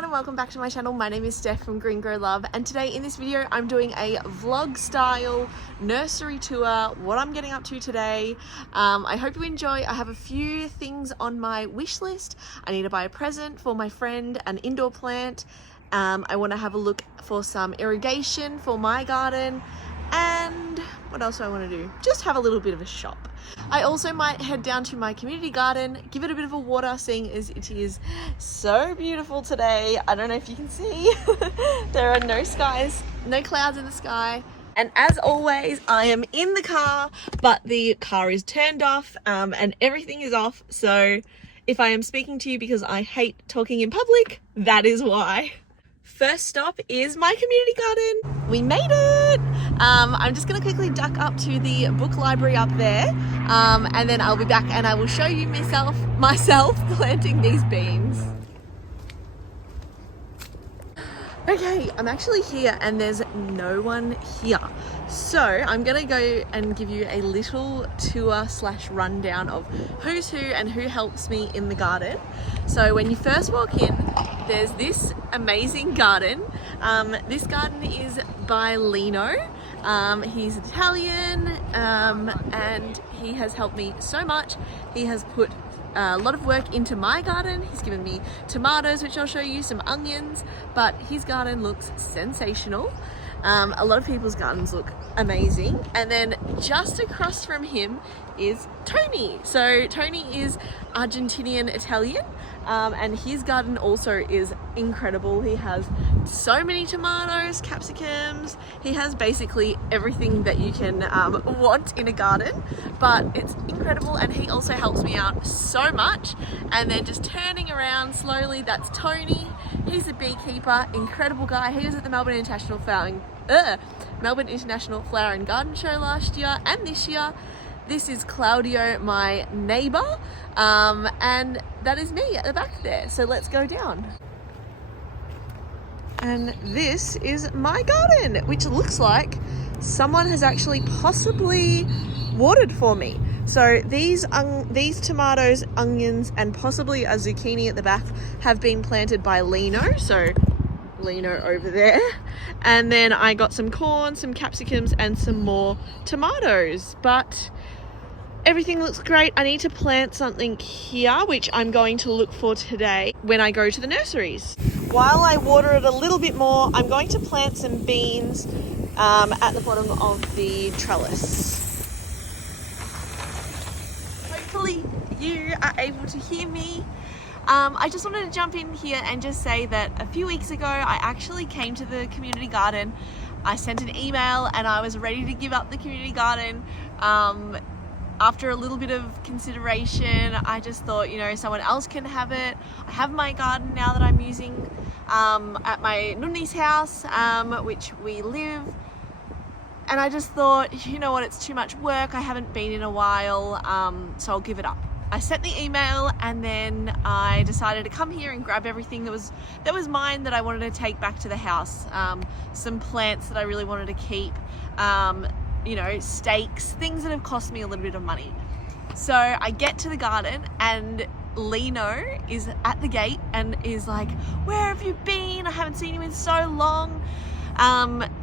everyone and welcome back to my channel. My name is Steph from Green Grow Love, and today in this video I'm doing a vlog style nursery tour, what I'm getting up to today. I hope you enjoy. I have a few things on my wish list. I need to buy a present for my friend, an indoor plant. I want to have a look for some irrigation for my garden, and what else do I want to do? Just have a little bit of a shop. I also might head down to my community garden, give it a bit of a water, seeing as it is so beautiful today. I don't know if you can see. There are no clouds in the sky. And as always, I am in the car, but the car is turned off and everything is off. So if I am speaking to you because I hate talking in public, that is why. First stop is my community garden. We made it! I'm just gonna quickly duck up to the book library up there, and then I'll be back and I will show you myself planting these beans. Okay, I'm actually here and there's no one here. So I'm gonna go and give you a little tour / rundown of who's who and who helps me in the garden. So when you first walk in, there's this amazing garden. This garden is by Lino. He's Italian, and he has helped me so much. He has put a lot of work into my garden. He's given me tomatoes, which I'll show you, some onions, but his garden looks sensational. A lot of people's gardens look amazing. And then just across from him is Tony. So Tony is Argentinian Italian, and his garden also is incredible. He has so many tomatoes, capsicums. He has basically everything that you can want in a garden, but it's incredible. And he also helps me out so much. And then just turning around slowly, that's Tony. He's a beekeeper, incredible guy. He was at the Melbourne International Flower and Garden Show last year and this year. This is Claudio, my neighbor, and that is me at the back there. So let's go down. And this is my garden, which looks like someone has actually possibly watered for me. So these tomatoes, onions, and possibly a zucchini at the back have been planted by Lino. So Lino over there. And then I got some corn, some capsicums, and some more tomatoes. But everything looks great. I need to plant something here, which I'm going to look for today when I go to the nurseries. While I water it a little bit more, I'm going to plant some beans at the bottom of the trellis. Hopefully you are able to hear me. I just wanted to jump in here and just say that a few weeks ago I actually came to the community garden. I sent an email and I was ready to give up the community garden. After a little bit of consideration, I just thought, you know, someone else can have it. I have my garden now that I'm using at my nunni's house, which we live. And I just thought, you know what, it's too much work. I haven't been in a while, so I'll give it up. I sent the email and then I decided to come here and grab everything that was mine that I wanted to take back to the house. Some plants that I really wanted to keep, you know, stakes, things that have cost me a little bit of money. So I get to the garden and Lino is at the gate and is like, "Where have you been? I haven't seen you in so long."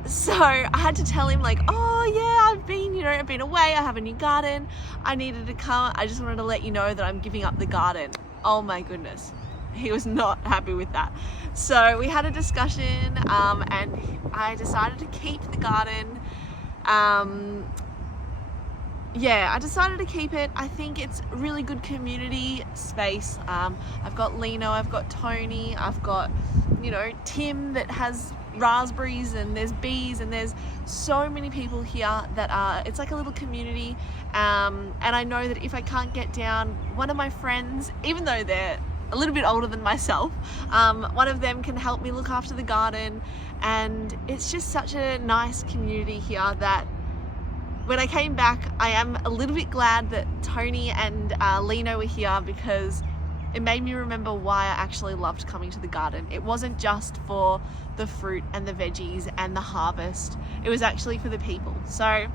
So I had to tell him like, "Oh yeah, I've been away. I have a new garden. I needed to come. I just wanted to let you know that I'm giving up the garden." Oh my goodness. He was not happy with that. So we had a discussion, and I decided to keep the garden. Yeah, I decided to keep it. I think it's really good community space. I've got Lino, I've got Tony, I've got, you know, Tim that has raspberries, and there's bees, and there's so many people here that it's like a little community. And I know that if I can't get down, one of my friends, even though they're a little bit older than myself, one of them can help me look after the garden. And it's just such a nice community here that when I came back, I am a little bit glad that Tony and Lino were here, because it made me remember why I actually loved coming to the garden. It wasn't just for the fruit and the veggies and the harvest. It was actually for the people. So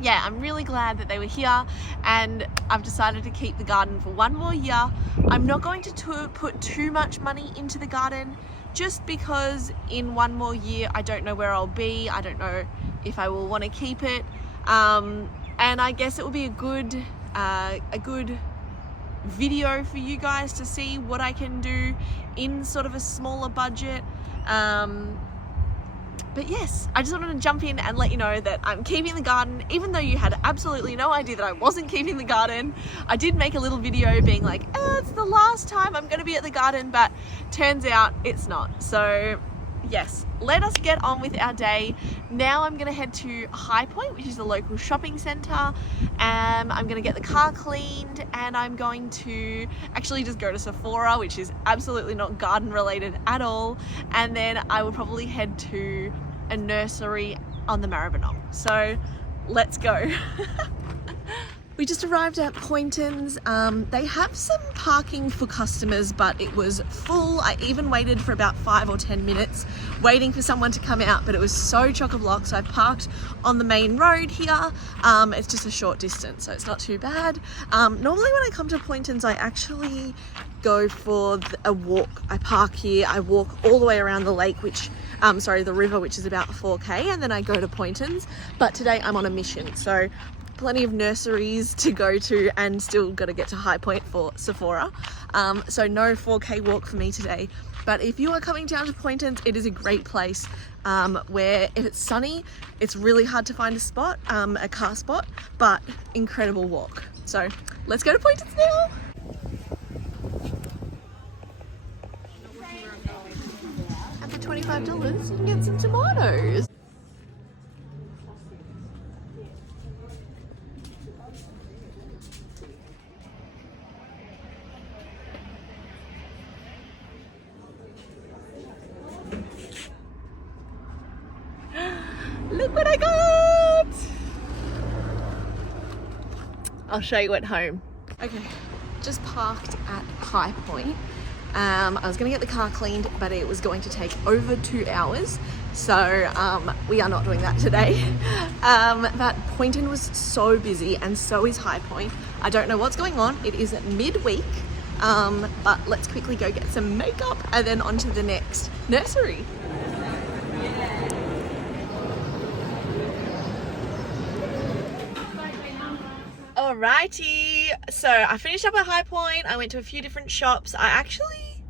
yeah, I'm really glad that they were here, and I've decided to keep the garden for one more year. I'm not going to put too much money into the garden just because in one more year I don't know where I'll be. I don't know if I will want to keep it, and I guess it will be a good video for you guys to see what I can do in sort of a smaller budget. But yes, I just wanted to jump in and let you know that I'm keeping the garden, even though you had absolutely no idea that I wasn't keeping the garden. I did make a little video being like, oh, it's the last time I'm going to be at the garden, but turns out it's not. So yes, let us get on with our day. Now I'm going to head to Highpoint, which is the local shopping centre. I'm going to get the car cleaned, and I'm going to actually just go to Sephora, which is absolutely not garden related at all. And then I will probably head to a nursery on the Maribyrnong. So let's go. We just arrived at Poyntons. They have some parking for customers, but it was full. I even waited for about 5 or 10 minutes waiting for someone to come out, but it was so chock-a-block. So I parked on the main road here. It's just a short distance, so it's not too bad. Normally when I come to Poyntons, I actually go for a walk. I park here, I walk all the way around the lake, the river, which is about 4K, and then I go to Poyntons. But today I'm on a mission, so plenty of nurseries to go to and still got to get to Highpoint for Sephora. So no 4K walk for me today. But if you are coming down to Poyntons, it is a great place where if it's sunny, it's really hard to find a spot, a car spot, but incredible walk. So let's go to Poyntons now. And for $25, you can get some tomatoes. Look what I got! I'll show you at home. Okay, just parked at Highpoint. I was gonna get the car cleaned, but it was going to take over 2 hours. So we are not doing that today. But Poynton was so busy, and so is Highpoint. I don't know what's going on. It is midweek, but let's quickly go get some makeup and then on to the next nursery. Alrighty, so I finished up at Highpoint. I went to a few different shops. I actually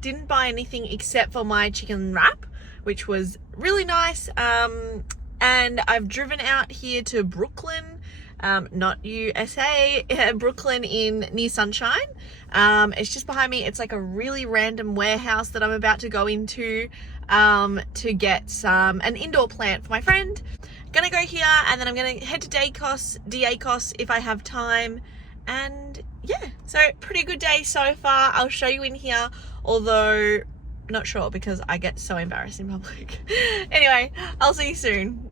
didn't buy anything except for my chicken wrap, which was really nice. And I've driven out here to Brooklyn, not USA, Brooklyn near Sunshine. It's just behind me. It's like a really random warehouse that I'm about to go into to get an indoor plant for my friend. Gonna go here, and then I'm gonna head to Daiso if I have time. And yeah, so pretty good day so far. I'll show you in here, although not sure because I get so embarrassed in public. Anyway, I'll see you soon.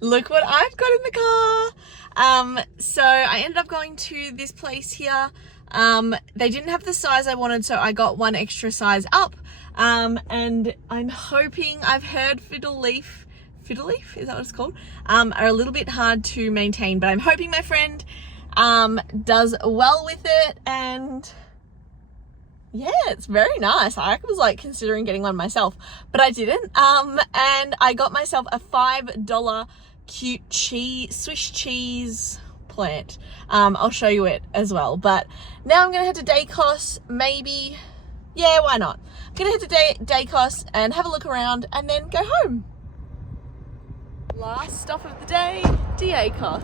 Look what I've got in the car. So I ended up going to this place here. They didn't have the size I wanted, so I got one extra size up. And I'm hoping, I've heard fiddle leaf, is that what it's called? Are a little bit hard to maintain, but I'm hoping my friend does well with it. And yeah, it's very nice. I was like considering getting one myself, but I didn't. And I got myself a $5 cute Swiss cheese plant. I'll show you it as well. But now I'm gonna head to Daiso, maybe. Yeah, why not? I'm gonna head to Daiso and have a look around and then go home. Last stop of the day, Daiso.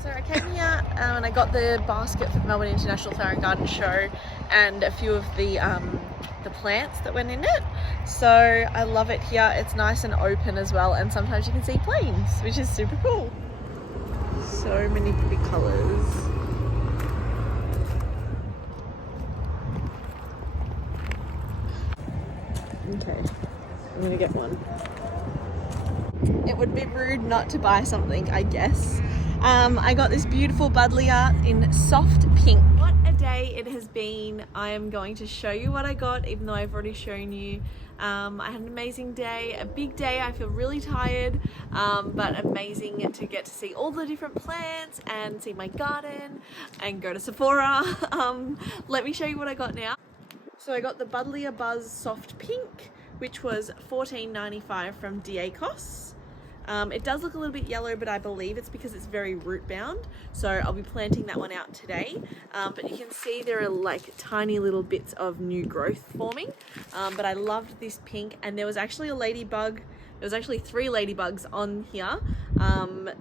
So I came here and I got the basket for the Melbourne International Flower and Garden Show and a few of the plants that went in it. So I love it here. It's nice and open as well, and sometimes you can see planes, which is super cool. So many pretty colours. Okay, I'm gonna get one. It would be rude not to buy something, I guess. I got this beautiful buddleia in soft pink. What a day it has been. I am going to show you what I got, even though I've already shown you. I had an amazing day, a big day. I feel really tired, but amazing to get to see all the different plants and see my garden and go to Sephora. Let me show you what I got now. So I got the Buddleia Buzz Soft Pink, which was $14.95 from Daiso. It does look a little bit yellow, but I believe it's because it's very root bound. So I'll be planting that one out today. But you can see there are like tiny little bits of new growth forming. But I loved this pink, and there was actually a ladybug. There was actually 3 ladybugs on here.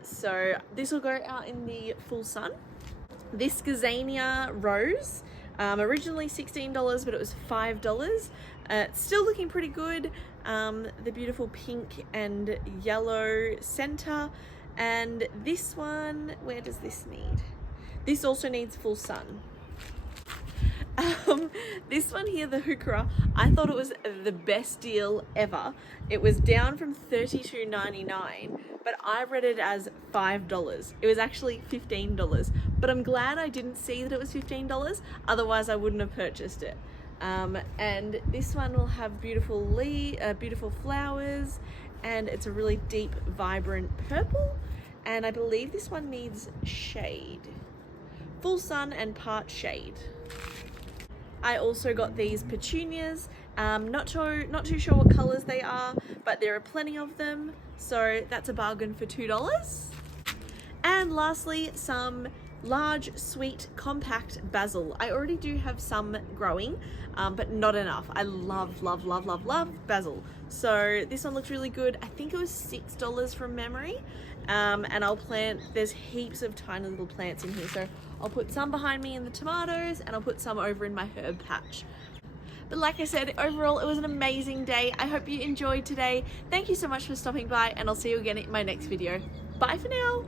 So this will go out in the full sun. This Gazania Rose, originally $16, but it was $5. It's still looking pretty good. The beautiful pink and yellow center, and this one, where does this need? This also needs full sun. This one here, the heuchera, I thought it was the best deal ever. It was down from $32.99, but I read it as $5. It was actually $15, but I'm glad I didn't see that it was $15, otherwise I wouldn't have purchased it. And this one will have beautiful beautiful flowers, and it's a really deep, vibrant purple, and I believe this one needs shade. Full sun and part shade. I also got these petunias. Not too sure what colors they are, but there are plenty of them, so that's a bargain for $2. And lastly, some large, sweet, compact basil. I already do have some growing, but not enough. I love basil. So this one looks really good. I think it was $6 from memory. And I'll plant, there's heaps of tiny little plants in here. So I'll put some behind me in the tomatoes, and I'll put some over in my herb patch. But like I said, overall, it was an amazing day. I hope you enjoyed today. Thank you so much for stopping by, and I'll see you again in my next video. Bye for now.